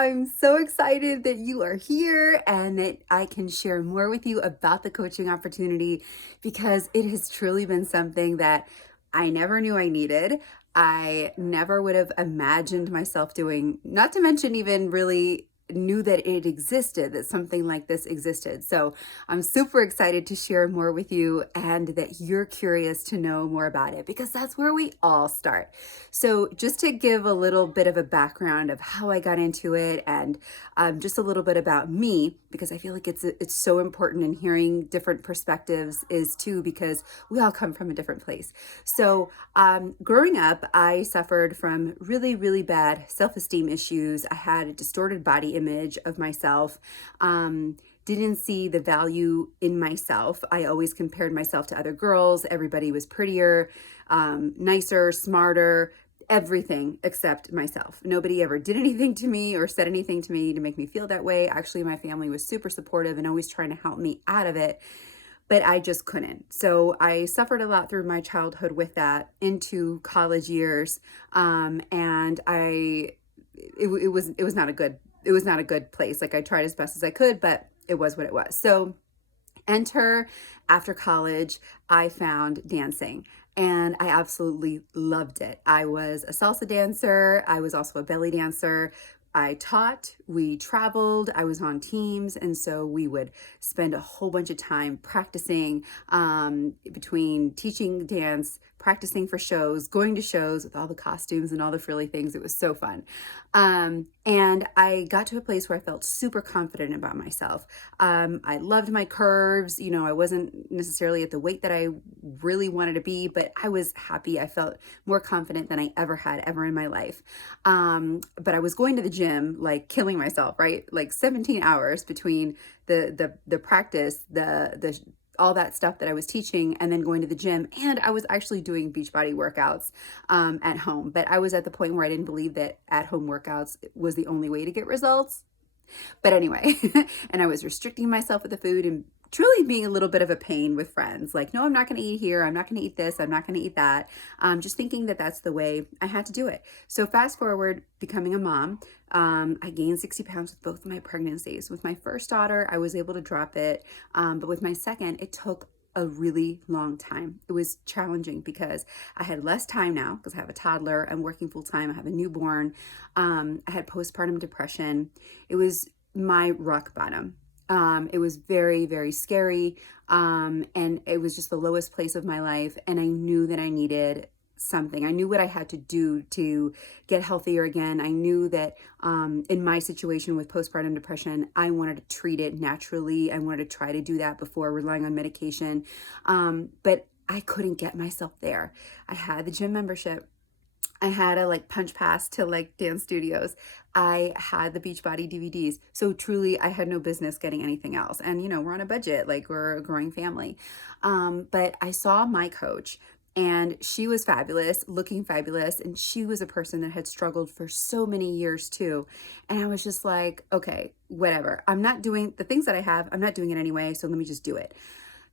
I'm so excited that you are here and that I can share more with you about the coaching opportunity because it has truly been something that I never knew I needed. I never would have imagined myself doing, not to mention even really knew that it existed, that something like this existed. So I'm super excited to share more with you and that you're curious to know more about it because that's where we all start. So just to give a little bit of a background of how I got into it and just a little bit about me, because I feel like it's so important, and hearing different perspectives is too, because we all come from a different place. So growing up, I suffered from really, really bad self-esteem issues. I had a distorted body image of myself. Didn't see the value in myself. I always compared myself to other girls. Everybody was prettier, nicer, smarter, everything except myself. Nobody ever did anything to me or said anything to me to make me feel that way. Actually, my family was super supportive and always trying to help me out of it, but I just couldn't. So I suffered a lot through my childhood with that into college years. And it was not a good place. Like, I tried as best as I could, but it was what it was. So enter after college, I found dancing and I absolutely loved it. I was a salsa dancer. I was also a belly dancer. I taught, we traveled, I was on teams, and so we would spend a whole bunch of time practicing between teaching dance, practicing for shows, going to shows with all the costumes and all the frilly things. It was so fun. And I got to a place where I felt super confident about myself. I loved my curves. You know, I wasn't necessarily at the weight that I really wanted to be, but I was happy. I felt more confident than I ever had ever in my life. But I was going to the gym, like killing myself, right? Like 17 hours between the practice, the all that stuff that I was teaching, and then going to the gym. And I was actually doing Beachbody workouts at home. But I was at the point where I didn't believe that at-home workouts was the only way to get results. But anyway, and I was restricting myself with the food and truly being a little bit of a pain with friends. Like, no, I'm not going to eat here. I'm not going to eat this. I'm not going to eat that. Just thinking that that's the way I had to do it. So fast forward, becoming a mom, I gained 60 pounds with both of my pregnancies. With my first daughter, I was able to drop it. But with my second, it took a really long time. It was challenging because I had less time now because I have a toddler. I'm working full time. I have a newborn. I had postpartum depression. It was my rock bottom. It was very, very scary. And it was just the lowest place of my life. And I knew that I needed something. I knew what I had to do to get healthier again. I knew that in my situation with postpartum depression, I wanted to treat it naturally. I wanted to try to do that before relying on medication. But I couldn't get myself there. I had the gym membership. I had a punch pass to dance studios. I had the Beachbody DVDs. So truly I had no business getting anything else. And we're on a budget, we're a growing family. But I saw my coach and she was fabulous, looking fabulous. And she was a person that had struggled for so many years too. And I was just like, okay, whatever. I'm not doing the things that I have. I'm not doing it anyway. So let me just do it.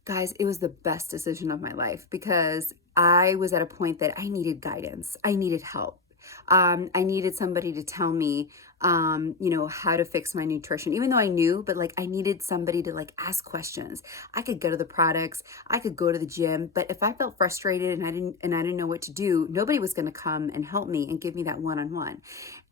Guys, it was the best decision of my life because I was at a point that I needed guidance. I needed help. I needed somebody to tell me, how to fix my nutrition, even though I knew, but I needed somebody to ask questions. I could go to the products, I could go to the gym, but if I felt frustrated and I didn't know what to do, nobody was going to come and help me and give me that one-on-one.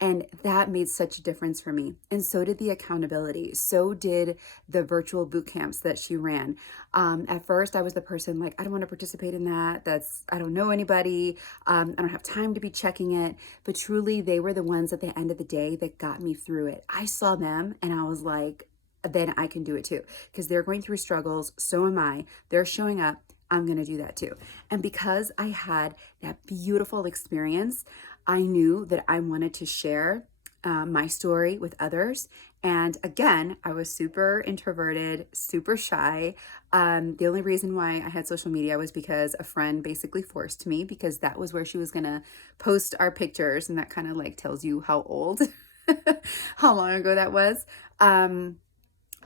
And that made such a difference for me. And so did the accountability. So did the virtual boot camps that she ran. At first I was the person I don't want to participate in that. I don't know anybody. I don't have time to be checking it. But truly they were the ones at the end of the day that got me through it. I saw them and I was like, then I can do it too. Because they're going through struggles. So am I. They're showing up. I'm going to do that too. And because I had that beautiful experience, I knew that I wanted to share my story with others. And again, I was super introverted, super shy. The only reason why I had social media was because a friend basically forced me, because that was where she was going to post our pictures. And that kind of tells you how old, how long ago that was.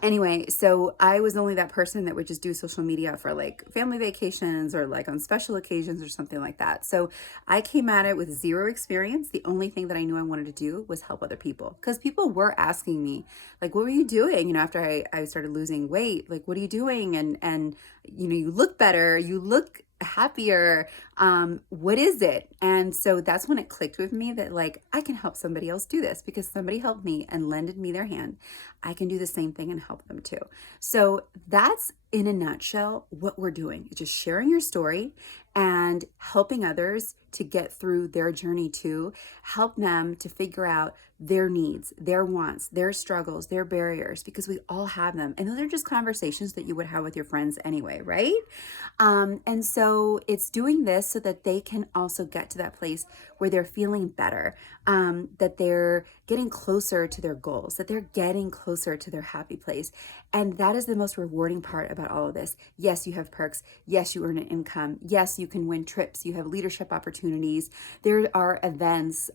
Anyway, so I was only that person that would just do social media for like family vacations or like on special occasions or something like that. So I came at it with zero experience. The only thing that I knew I wanted to do was help other people, because people were asking me, like, what were you doing? After I started losing weight, like, what are you doing? And you look better, you look happier. What is it? And so that's when it clicked with me that like I can help somebody else do this, because somebody helped me and lended me their hand. I can do the same thing and help them too. So that's in a nutshell what we're doing. It's just sharing your story and helping others to get through their journey too. Help them to figure out their needs, their wants, their struggles, their barriers, because we all have them. And those are just conversations that you would have with your friends anyway, right? And so it's doing this so that they can also get to that place where they're feeling better, that they're getting closer to their goals, that they're getting closer to their happy place. And that is the most rewarding part about all of this. Yes, you have perks. Yes, you earn an income. Yes, you can win trips. You have leadership opportunities. There are events.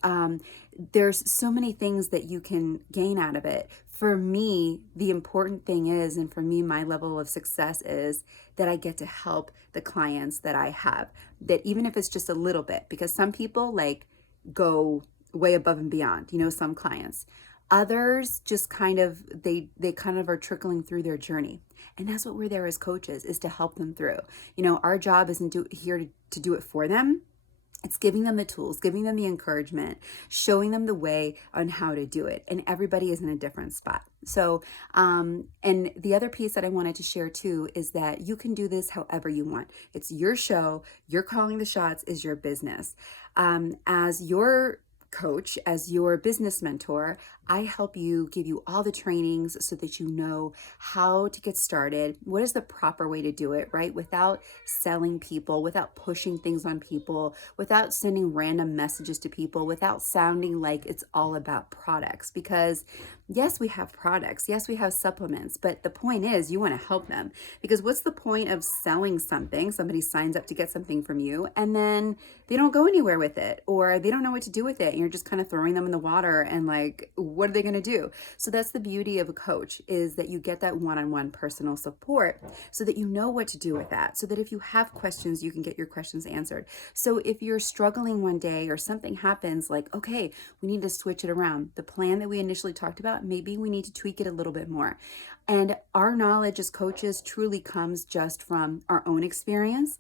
There's so many things that you can gain out of it. For me, the important thing is, and for me, my level of success is that I get to help the clients that I have, that even if it's just a little bit, because some people like go way above and beyond, some clients. Others just kind of, they kind of are trickling through their journey. And that's what we're there as coaches, is to help them through. Our job isn't here to do it for them. It's giving them the tools, giving them the encouragement, showing them the way on how to do it. And everybody is in a different spot. So, and the other piece that I wanted to share too is that you can do this however you want. It's your show. You're calling the shots, is your business. As your coach, as your business mentor, I help you, give you all the trainings so that you know how to get started. What is the proper way to do it, right? Without selling people, without pushing things on people, without sending random messages to people, without sounding like it's all about products. Because yes, we have products. Yes, we have supplements. But the point is, you want to help them. Because what's the point of selling something? Somebody signs up to get something from you, and then they don't go anywhere with it, or they don't know what to do with it. And you're just kind of throwing them in the water, and like, what are they going to do? So that's the beauty of a coach, is that you get that one-on-one personal support so that you know what to do with that. So that if you have questions, you can get your questions answered. So if you're struggling one day or something happens, like, okay, we need to switch it around. The plan that we initially talked about, maybe we need to tweak it a little bit more. And our knowledge as coaches truly comes just from our own experience.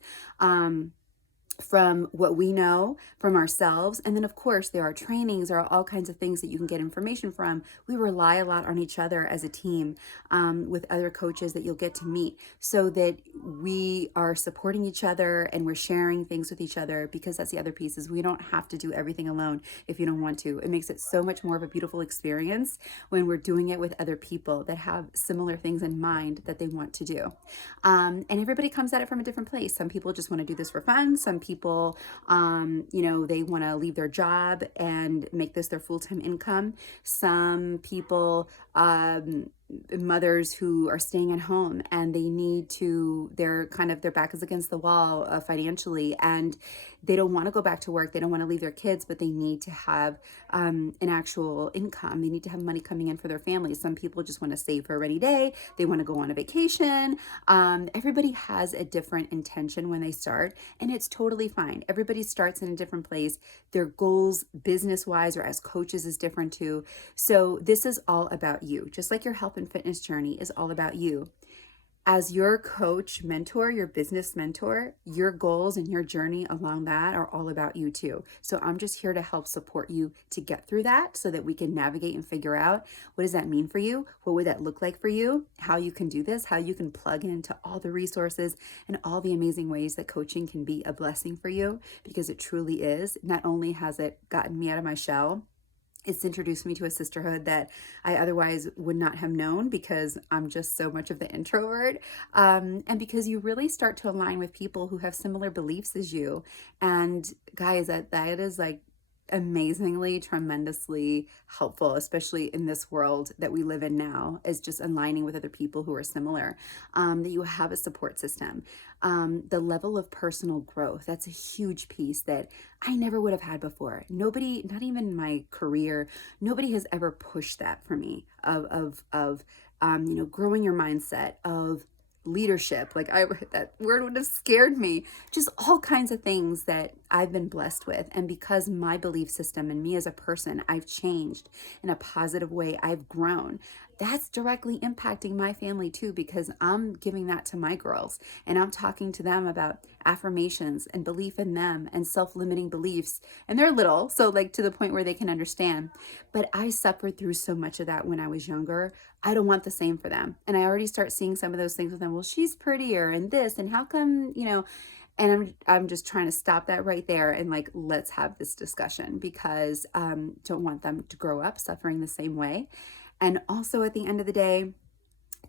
From what we know from ourselves. And then of course there are trainings, there are all kinds of things that you can get information from. We rely a lot on each other as a team, with other coaches that you'll get to meet, so that we are supporting each other and we're sharing things with each other, because that's the other piece, is we don't have to do everything alone if you don't want to. It makes it so much more of a beautiful experience when we're doing it with other people that have similar things in mind that they want to do. And everybody comes at it from a different place. Some people just want to do this for fun. Some people, they want to leave their job and make this their full-time income. Some people, mothers who are staying at home and their back is against the wall financially, and they don't want to go back to work. They don't want to leave their kids, but they need to have an actual income. They need to have money coming in for their families. Some people just want to save for a rainy day. They want to go on a vacation. Everybody has a different intention when they start, and it's totally fine. Everybody starts in a different place. Their goals, business-wise or as coaches, is different too. So this is all about you. Just like your health and fitness journey is all about you. As your coach mentor, your business mentor, your goals and your journey along that are all about you too. So I'm just here to help support you to get through that, so that we can navigate and figure out, what does that mean for you? What would that look like for you? How you can do this, how you can plug into all the resources and all the amazing ways that coaching can be a blessing for you, because it truly is. Not only has it gotten me out of my shell, it's introduced me to a sisterhood that I otherwise would not have known, because I'm just so much of the introvert. And because you really start to align with people who have similar beliefs as you. And guys, that is like amazingly, tremendously helpful, especially in this world that we live in now, is just aligning with other people who are similar, that you have a support system. The level of personal growth, that's a huge piece that I never would have had before. Nobody, not even my career, nobody has ever pushed that for me, of growing your mindset, of leadership. Like that word would have scared me. Just all kinds of things that I've been blessed with. And because my belief system and me as a person, I've changed in a positive way, I've grown. That's directly impacting my family too, because I'm giving that to my girls and I'm talking to them about affirmations and belief in them and self-limiting beliefs. And they're little, so like to the point where they can understand. But I suffered through so much of that when I was younger. I don't want the same for them. And I already start seeing some of those things with them. Well, she's prettier and this, and how come, and I'm just trying to stop that right there and like, let's have this discussion, because don't want them to grow up suffering the same way. And also at the end of the day,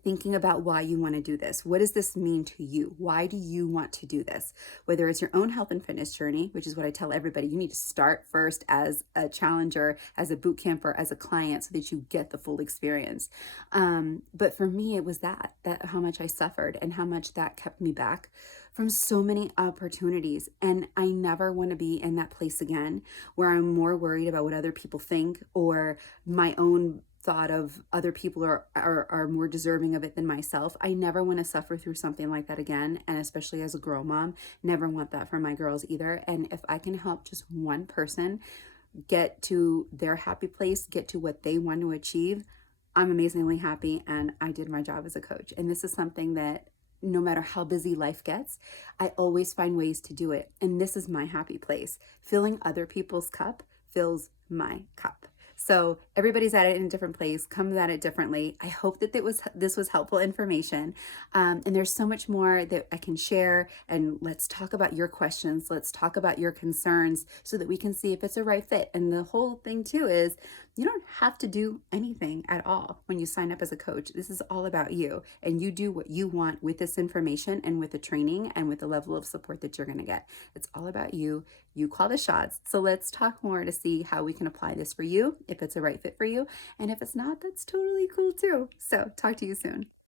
thinking about why you want to do this. What does this mean to you? Why do you want to do this? Whether it's your own health and fitness journey, which is what I tell everybody, you need to start first as a challenger, as a boot camper, as a client, so that you get the full experience. But for me, it was that how much I suffered and how much that kept me back from so many opportunities. And I never want to be in that place again, where I'm more worried about what other people think, or my own thought of other people are more deserving of it than myself. I never want to suffer through something like that again. And especially as a girl mom, never want that for my girls either. And if I can help just one person get to their happy place, get to what they want to achieve, I'm amazingly happy. And I did my job as a coach. And this is something that no matter how busy life gets, I always find ways to do it. And this is my happy place. Filling other people's cup fills my cup. So everybody's at it in a different place, comes at it differently. I hope that this was helpful information. And there's so much more that I can share. And let's talk about your questions. Let's talk about your concerns so that we can see if it's a right fit. And the whole thing too is you don't have to do anything at all when you sign up as a coach. This is all about you. And you do what you want with this information and with the training and with the level of support that you're going to get. It's all about you. You call the shots. So let's talk more to see how we can apply this for you, if it's a right fit for you. And if it's not, that's totally cool too. So talk to you soon.